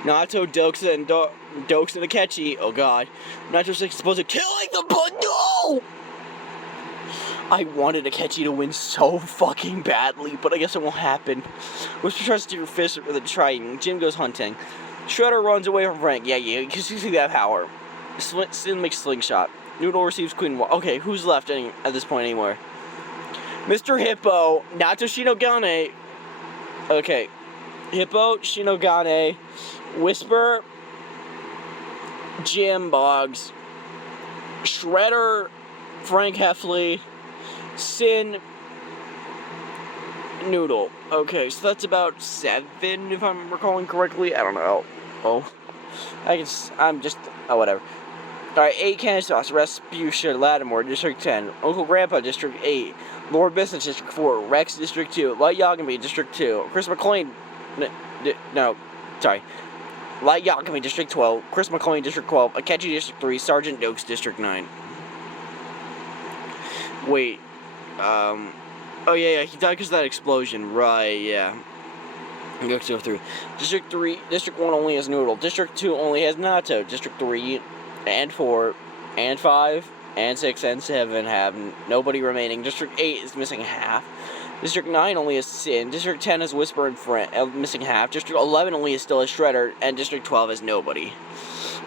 Nato, Dokes, and Akechi. Oh god. Nato's supposed to killing the but no! I wanted Akechi to win so fucking badly, but I guess it won't happen. Whisper tries to do her fist with a trident. Jim goes hunting. Shredder runs away from Frank. Yeah, because you see that power. Sin makes slingshot. Noodle receives Queen. Okay, who's left at this point anymore? Mr. Hippo, Nato Shinogane. Okay. Hippo, Shinogane, Whisper, Jim Boggs, Shredder, Frank Heffley, Sin, Noodle. Okay, so that's about 7, if I'm recalling correctly. I don't know. Oh. Whatever. Alright, 8 cannon sauce, Respucia, Lattimore, District 10, Uncle Grandpa, District 8, Lord Business, District 4, Rex, District 2, Light Yagami, District 2, Chris McClane, Light Yagami, District 12, Chris McClane, District 12, Akechi, District 3, Sergeant Dokes, District 9. Wait, oh yeah, he died because of that explosion, right, yeah. Dokes go through. District 3, District 1 only has Noodle, District 2 only has Nato, District 3, and 4, and 5, and 6 and 7 have nobody remaining. District 8 is missing half. District 9 only has Sin. District 10 has Whisper and Frank, missing half. District 11 only is still a Shredder, and District 12 has nobody.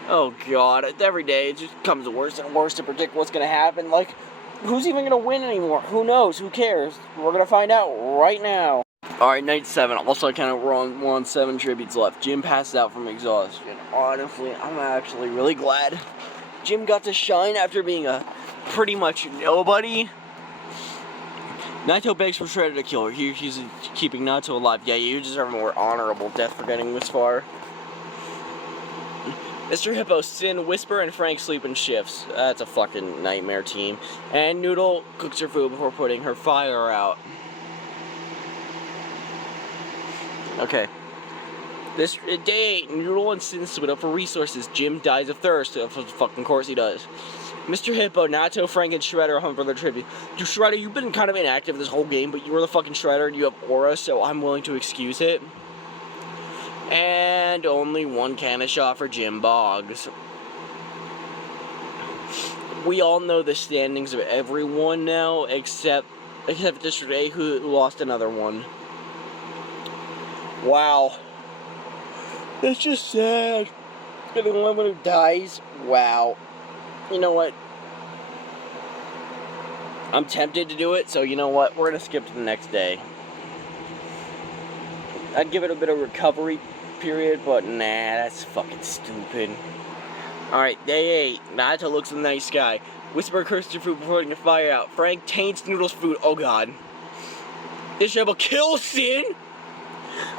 Oh god, every day it just becomes worse and worse to predict what's gonna happen. Like, who's even gonna win anymore? Who knows? Who cares? We're gonna find out right now. Alright, night 7. Also, we're on 7 tributes left. Jim passed out from exhaustion. Honestly, I'm actually really glad Jim got to shine after being a pretty much nobody. Naito begs for Shredder to kill her. He's keeping Naito alive. Yeah, you deserve a more honorable death for getting this far. Mr. Hippo, Sin, Whisper, and Frank sleep in shifts. That's a fucking nightmare team. And Noodle cooks her food before putting her fire out. Okay. This day 8, Noodle and Sin split up for resources. Jim dies of thirst. Of fucking course he does. Mr. Hippo, Naito, Frank, and Shredder hunt for their tribute. Dude, Shredder, you've been kind of inactive this whole game, but you were the fucking Shredder and you have aura, so I'm willing to excuse it. And only one cannon shot for Jim Boggs. We all know the standings of everyone now, except District 8, who lost another one. Wow. That's just sad. And the one who dies, wow. You know what? I'm tempted to do it, so you know what? We're gonna skip to the next day. I'd give it a bit of recovery period, but nah, that's fucking stupid. Alright, day 8. Naito looks in the night sky. Whisper curses your food before putting the fire out. Frank taints Noodle's food. Oh god. This rebel kill Sin?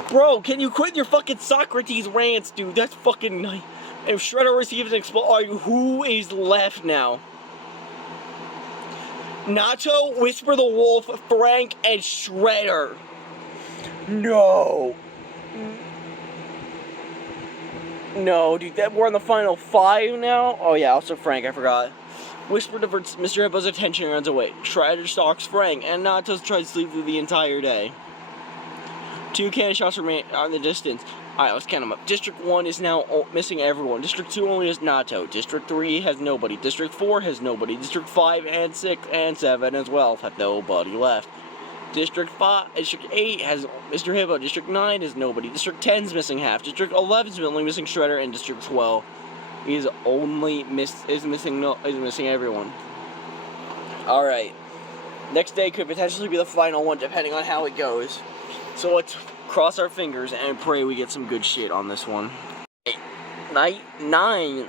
Bro, can you quit your fucking Socrates rants, dude? That's fucking nice. And Shredder receives an explosion. Who is left now? Naito, Whisper the Wolf, Frank, and Shredder. No. No, dude, we're on the final 5 now? Oh yeah, also Frank, I forgot. Whisper diverts Mr. Hippo's attention and runs away. Shredder stalks Frank, and Naito tries to sleep through the entire day. 2 cannon shots remain on the distance. Alright, let's count them up. District 1 is now missing everyone. District 2 only has Naito. District 3 has nobody. District 4 has nobody. District 5 and 6 and 7 as well have nobody left. District 8 has Mr. Hippo. District 9 is nobody. District 10 is missing half. District 11 is only missing Shredder, and District 12 is missing everyone. All right. Next day could potentially be the final one, depending on how it goes. So let's cross our fingers and pray we get some good shit on this one. Night 9.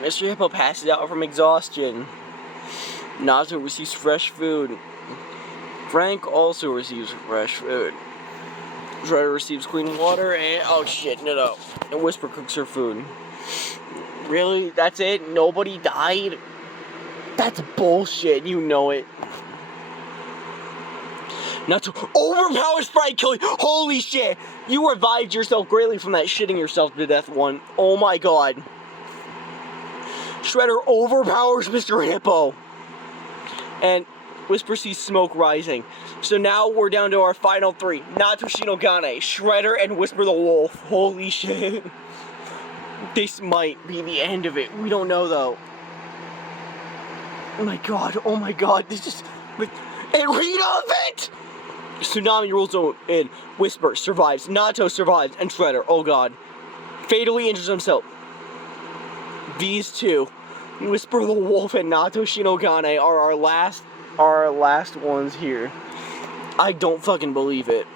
Mr. Hippo passes out from exhaustion. Naito receives fresh food. Frank also receives fresh food. Shredder receives clean water, and oh shit, no. And Whisper cooks her food. Really? That's it? Nobody died? That's bullshit, you know it. Not to overpower Sprite kill you. Holy shit! You revived yourself greatly from that shitting yourself to death one. Oh my god. Shredder overpowers Mr. Hippo. And Whisper sees smoke rising. So now we're down to our final 3. Naito Shinogane, Shredder, and Whisper the Wolf. Holy shit. This might be the end of it. We don't know though. Oh my god, this is... And we know it! Tsunami rolls in. Whisper survives. Naito survives. And Shredder, oh god, fatally injures himself. These two, Whisper the Wolf and Naito Shinogane, are our last ones here. I don't fucking believe it.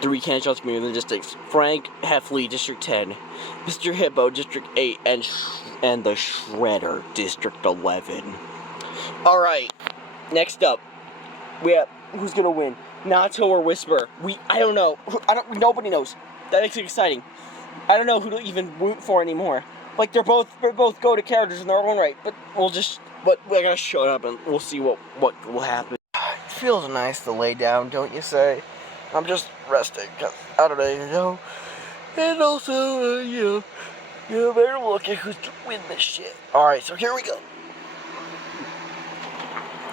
3 cannon shots from the distance. Frank Heffley, District 10. Mr. Hippo, District 8. And the Shredder, District 11. Alright, next up, we have, who's gonna win? Naito or Whisper? I don't know. Nobody knows. That makes it exciting. I don't know who to even root for anymore. Like, they're both go-to characters in their own right, but we're gonna shut up and we'll see what will happen. It feels nice to lay down, don't you say? I'm just resting, cause I don't know, and also, you better look at who's to win this shit. Alright, so here we go.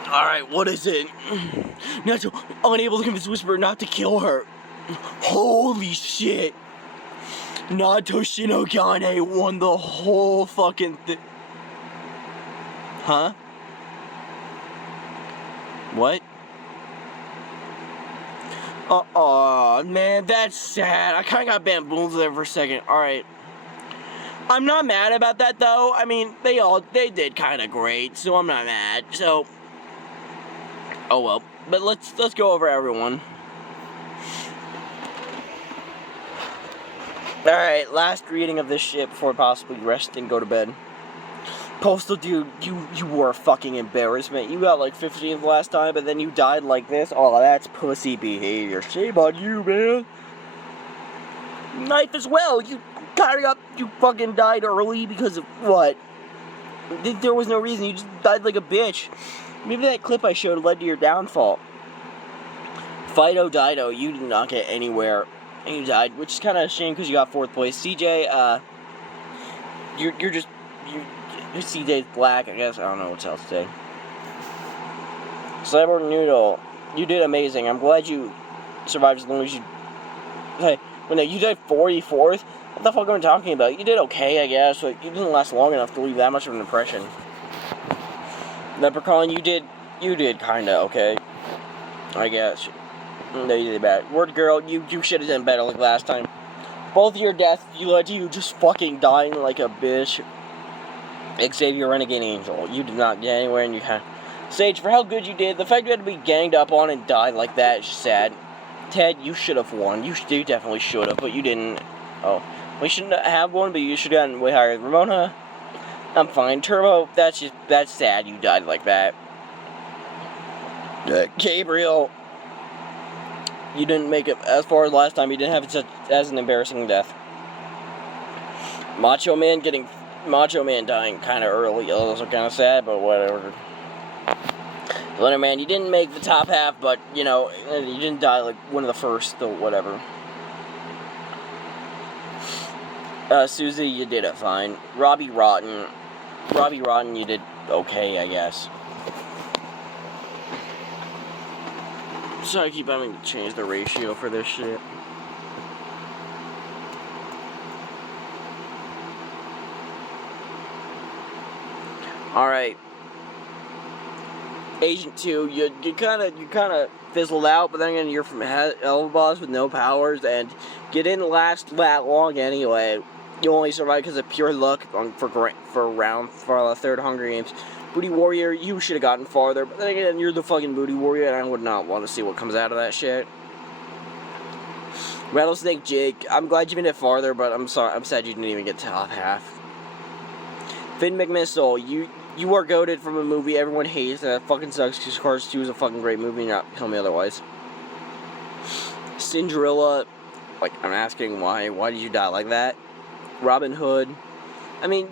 Alright, what is it? Naito, unable to convince Whisper not to kill her. Holy shit. Naito Shinogane won the whole fucking thing. Huh? What? Oh, man, that's sad. I kind of got bamboozled there for a second. Alright. I'm not mad about that, though. I mean, they did kind of great, so I'm not mad. So, oh well. But let's go over everyone. Alright, last reading of this shit before possibly rest and go to bed. Postal dude, you were a fucking embarrassment. You got like 15th last time, but then you died like this. Oh, that's pussy behavior. Shame on you, man. Knife as well. You fucking died early because of what? There was no reason. You just died like a bitch. Maybe that clip I showed led to your downfall. Fido Dido, you did not get anywhere. And you died, which is kind of a shame because you got 4th place. CJ, you're CJ's black, I guess. I don't know what else to say. Cyborg Noodle, you did amazing. I'm glad you survived as long as you... Hey, well, no, you died 44th? What the fuck am I talking about? You did okay, I guess, but you didn't last long enough to leave that much of an impression. Leprechaun, you did kinda okay. I guess. No, you did bad. Word Girl, you should have done better like last time. Both of your deaths, you led to you just fucking dying like a bitch. Xavier Renegade Angel, you did not get anywhere and you had... Sage, for how good you did, the fact you had to be ganged up on and died like that is just sad. Ted, you should have won. You definitely should have, but you didn't. Oh. We shouldn't have won, but you should have gotten way higher. Ramona, I'm fine. Turbo, that's sad you died like that. Gabriel, you didn't make it as far as last time. You didn't have such as an embarrassing death. Macho Man dying kind of early. Those are kind of sad, but whatever. Leonard Man, you didn't make the top half, but you know you didn't die like one of the first, so whatever. Susie, you did it fine. Robbie Rotten, you did okay, I guess. So I keep having to change the ratio for this shit. Alright. Agent 2, you kind of fizzled out, but then again, you're from Elboss with no powers, and you didn't last that long anyway. You only survived because of pure luck for the third Hunger Games. Booty Warrior, you should have gotten farther, but then again, you're the fucking Booty Warrior, and I would not want to see what comes out of that shit. Rattlesnake Jake, I'm glad you made it farther, but I'm sad you didn't even get top half. Finn McMissile, you are goated from a movie everyone hates, and that fucking sucks because Cars 2 is a fucking great movie, and you're not tell me otherwise. Cinderella, like, I'm asking why did you die like that? Robin Hood, I mean,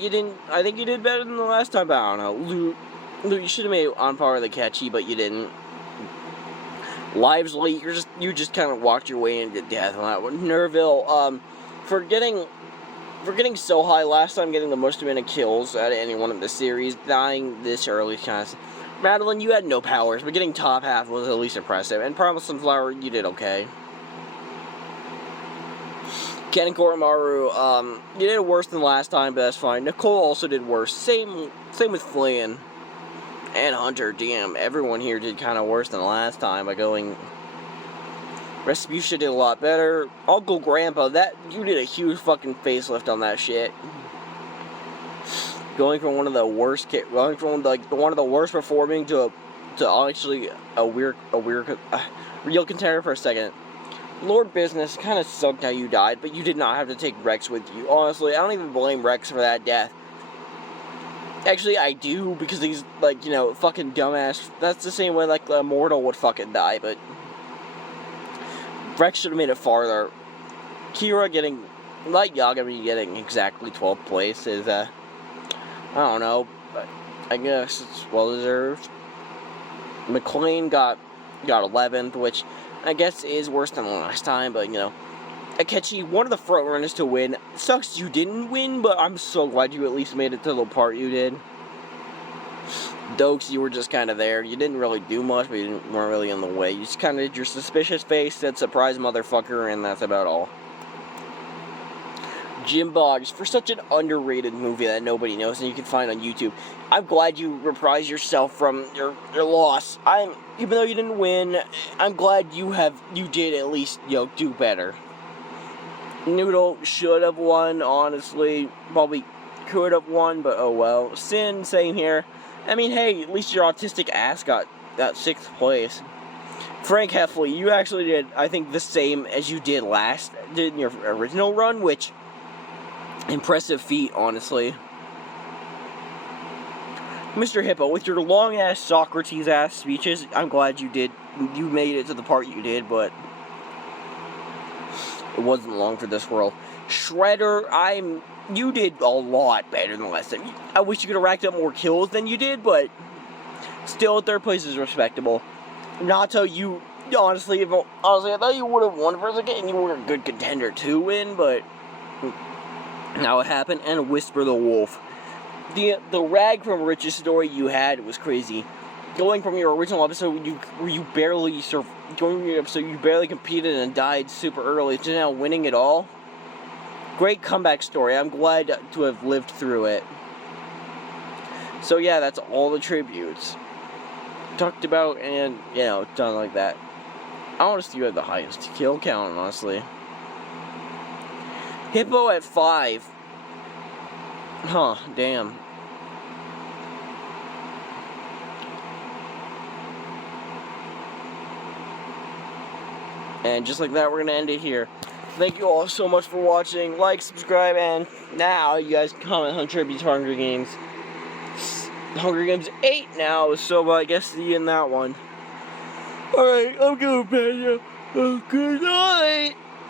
I think you did better than the last time, but I don't know. Loot, you should have made it on par with the catchy, but you didn't. Lives Late, you just kind of walked your way into death on that one. Nerville, for getting so high last time, getting the most amount of kills out of anyone in the series, dying this early kind of... Madeline, you had no powers, but getting top half was at least impressive. And Promise Sunflower, you did okay. Ken and Koromaru, you did worse than last time, but that's fine. Nicole also did worse. Same with Flynn. And Hunter, damn, everyone here did kind of worse than last time by going... Respucia did a lot better. Uncle Grandpa, you did a huge fucking facelift on that shit. Going from one of the worst performing to actually a real contender for a second. Lord Business kind of sucked how you died, but you did not have to take Rex with you. Honestly, I don't even blame Rex for that death. Actually, I do, because he's, like, you know, fucking dumbass. That's the same way, like, the Immortal would fucking die, but... Rex should have made it farther. Kira getting... Light Yagami getting exactly 12th place is, I don't know, but I guess it's well-deserved. McLean got 11th, which I guess is worse than last time, but, you know. Akechi, one of the front runners to win. Sucks you didn't win, but I'm so glad you at least made it to the part you did. Dokes, you were just kind of there. You didn't really do much, but you weren't really in the way. You just kind of did your suspicious face, said surprise motherfucker, and that's about all. Jim Boggs, for such an underrated movie that nobody knows and you can find on YouTube. I'm glad you reprised yourself from your loss. Even though you didn't win, I'm glad you did at least, do better. Noodle should have won, honestly. Probably could have won, but oh well. Sin, same here. I mean, hey, at least your autistic ass got that 6th place. Frank Heffley, you actually did, I think, the same as you did in your original run, which, impressive feat, honestly. Mr. Hippo, with your long-ass Socrates-ass speeches, I'm glad you made it to the part you did, but it wasn't long for this world. Shredder, you did a lot better than last time. I wish you could have racked up more kills than you did, but still, 3rd place is respectable. Nato, honestly, I thought you would have won for a second, and you were a good contender to win, but now it happened. And Whisper the Wolf. The rag from Rich's story you had was crazy. Going from your original episode where you barely competed and died super early to now winning it all. Great comeback story. I'm glad to have lived through it. So yeah, that's all the tributes talked about and, done like that. I want to see you have the highest kill count, honestly. Hippo at 5. Huh, damn. And just like that, we're going to end it here. Thank you all so much for watching. Like, subscribe, and now you guys can comment on tribute to Hunger Games. Hunger Games 8 now, so I guess see you in that one. Alright, I'm going to bed. Good night.